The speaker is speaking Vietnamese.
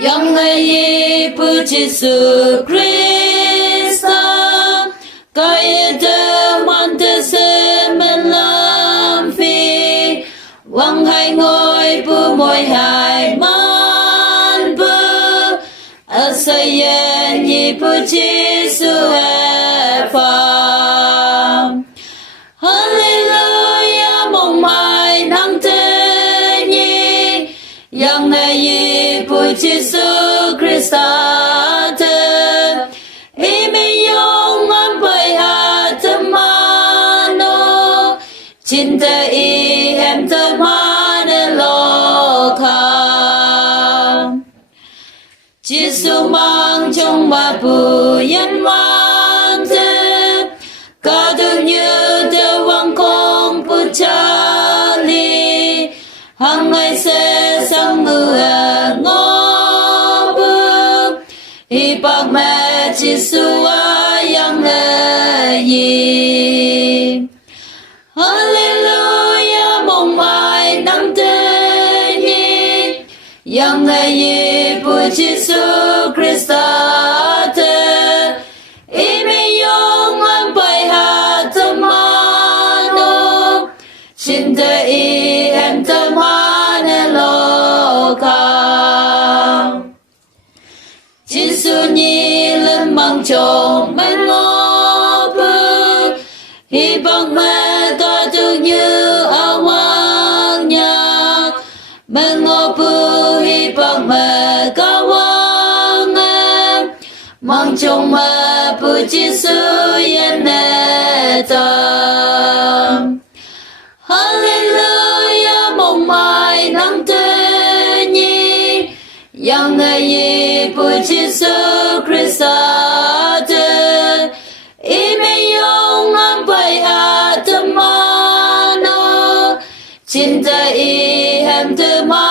Yang ngày Giêsu Christ cái đêm hoàn thế sẽ mình làm phi Wang hai ngôi bu môi hai man bu Asayen yi bu Giêsu e phàm Hallelujah mong mai nắng thế nhi Yang ngày bu Giêsu Christ thế Imi yong an bay ha tamano Cinta i hem tamane lo kha Giêsu mang trong ma bu yan man thế Cả đường như đều vang con bu cha li Hằng ngày sẽ sang người ngô bu Hi bạc mẹ Giêsu yang yi Hallelujah mong mai năm thế nhi Yang yi bu Giêsu Christ thế Imi yong an bay ha tamano Cinta i em tamane lo ka Giêsu nhi lên mang chồng bên ngô bư Hi bằng mẹ ta thương như áo mang nhạc Bên ngô bư hi bằng mẹ cao vang em Mang chồng mẹ bư Giêsu yên nè tâm Hallelujah mong mai nắng thế nhi Yang ngày bu Giêsu Christ thế Imi yong an bay ha tamano Cinta i hem tamano